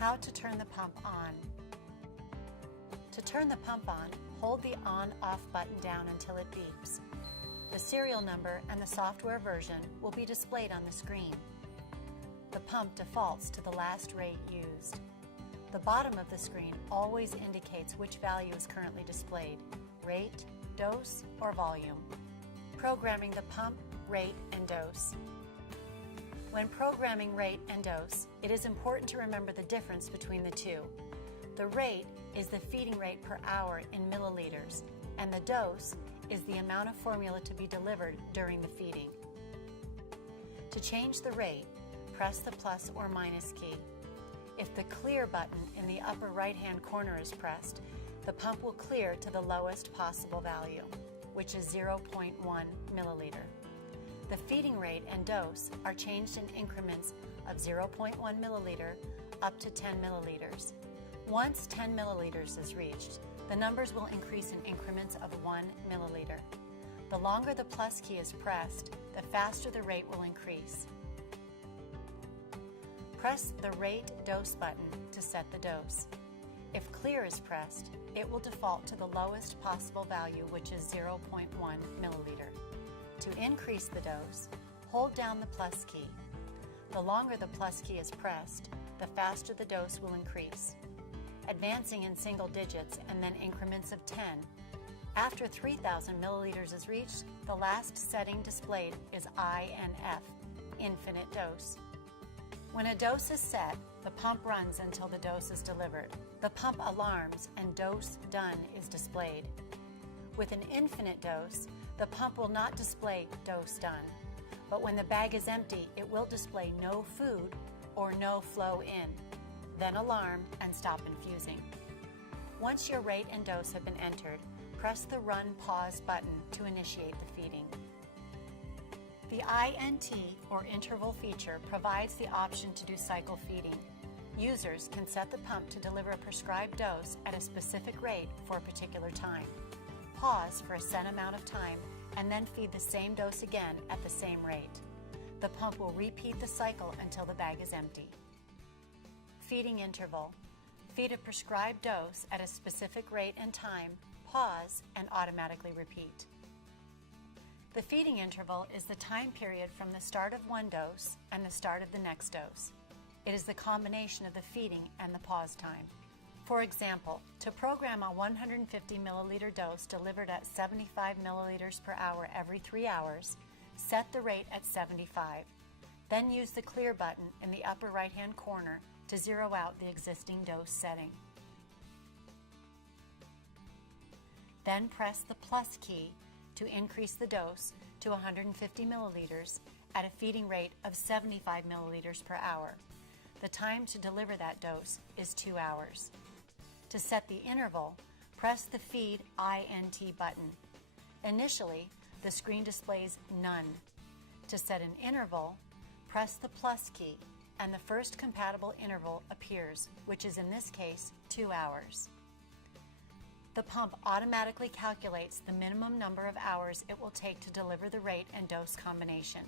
How to turn the pump on. To turn the pump on, hold the on-off button down until it beeps. The serial number and the software version will be displayed on the screen. The pump defaults to the last rate used. The bottom of the screen always indicates which value is currently displayed: rate, dose, or volume. Programming the pump, rate, and dose. When programming rate and dose, it is important to remember the difference between the two. The rate is the feeding rate per hour in milliliters, and the dose is the amount of formula to be delivered during the feeding. To change the rate, press the plus or minus key. If the clear button in the upper right-hand corner is pressed, the pump will clear to the lowest possible value, which is 0.1 milliliter. The feeding rate and dose are changed in increments of 0.1 milliliter up to 10 milliliters. Once 10 milliliters is reached, the numbers will increase in increments of 1 milliliter. The longer the plus key is pressed, the faster the rate will increase. Press the rate dose button to set the dose. If clear is pressed, it will default to the lowest possible value, which is 0.1 milliliter. To increase the dose, hold down the plus key. The longer the plus key is pressed, the faster the dose will increase, advancing in single digits and then increments of 10. After 3,000 milliliters is reached, the last setting displayed is INF, infinite dose. When a dose is set, the pump runs until the dose is delivered. The pump alarms and dose done is displayed. With an infinite dose, the pump will not display dose done, but when the bag is empty, it will display no food or no flow in, then alarm and stop infusing. Once your rate and dose have been entered, press the Run Pause button to initiate the feeding. The INT, or interval feature, provides the option to do cycle feeding. Users can set the pump to deliver a prescribed dose at a specific rate for a particular time, pause for a set amount of time, and then feed the same dose again at the same rate. The pump will repeat the cycle until the bag is empty. Feeding interval. Feed a prescribed dose at a specific rate and time, pause, and automatically repeat. The feeding interval is the time period from the start of one dose and the start of the next dose. It is the combination of the feeding and the pause time. For example, to program a 150 milliliter dose delivered at 75 milliliters per hour every 3 hours, set the rate at 75. Then use the clear button in the upper right-hand corner to zero out the existing dose setting. Then press the plus key to increase the dose to 150 milliliters at a feeding rate of 75 milliliters per hour. The time to deliver that dose is 2 hours. To set the interval, press the Feed INT button. Initially, the screen displays none. To set an interval, press the plus key, and the first compatible interval appears, which is in this case 2 hours. The pump automatically calculates the minimum number of hours it will take to deliver the rate and dose combination.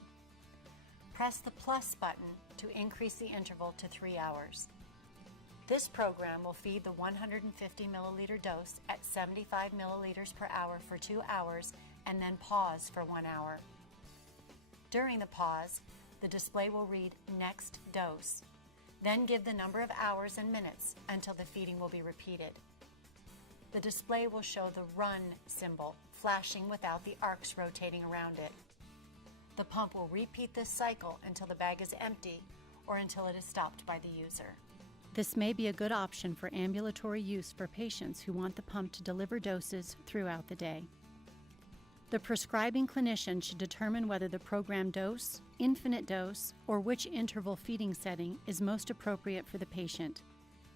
Press the plus button to increase the interval to 3 hours. This program will feed the 150 milliliter dose at 75 milliliters per hour for 2 hours and then pause for 1 hour. During the pause, the display will read Next Dose, then give the number of hours and minutes until the feeding will be repeated. The display will show the Run symbol, flashing without the arcs rotating around it. The pump will repeat this cycle until the bag is empty or until it is stopped by the user. This may be a good option for ambulatory use for patients who want the pump to deliver doses throughout the day. The prescribing clinician should determine whether the programmed dose, infinite dose, or which interval feeding setting is most appropriate for the patient.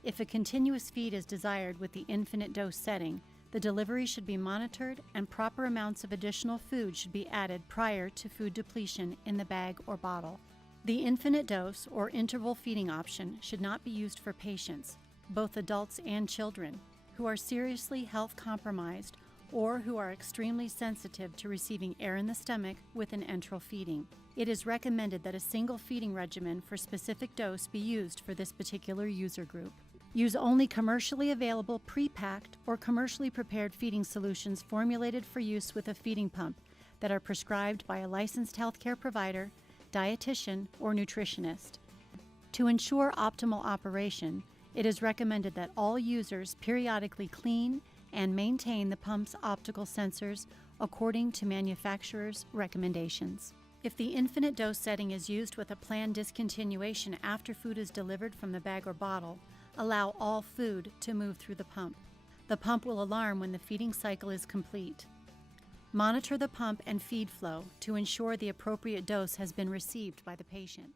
If a continuous feed is desired with the infinite dose setting, the delivery should be monitored and proper amounts of additional food should be added prior to food depletion in the bag or bottle. The infinite dose or interval feeding option should not be used for patients, both adults and children, who are seriously health compromised or who are extremely sensitive to receiving air in the stomach with an enteral feeding. It is recommended that a single feeding regimen for specific dose be used for this particular user group. Use only commercially available pre-packed or commercially prepared feeding solutions formulated for use with a feeding pump that are prescribed by a licensed healthcare provider, dietitian, or nutritionist. To ensure optimal operation, it is recommended that all users periodically clean and maintain the pump's optical sensors according to manufacturer's recommendations. If the infinite dose setting is used with a planned discontinuation after food is delivered from the bag or bottle, allow all food to move through the pump. The pump will alarm when the feeding cycle is complete. Monitor the pump and feed flow to ensure the appropriate dose has been received by the patient.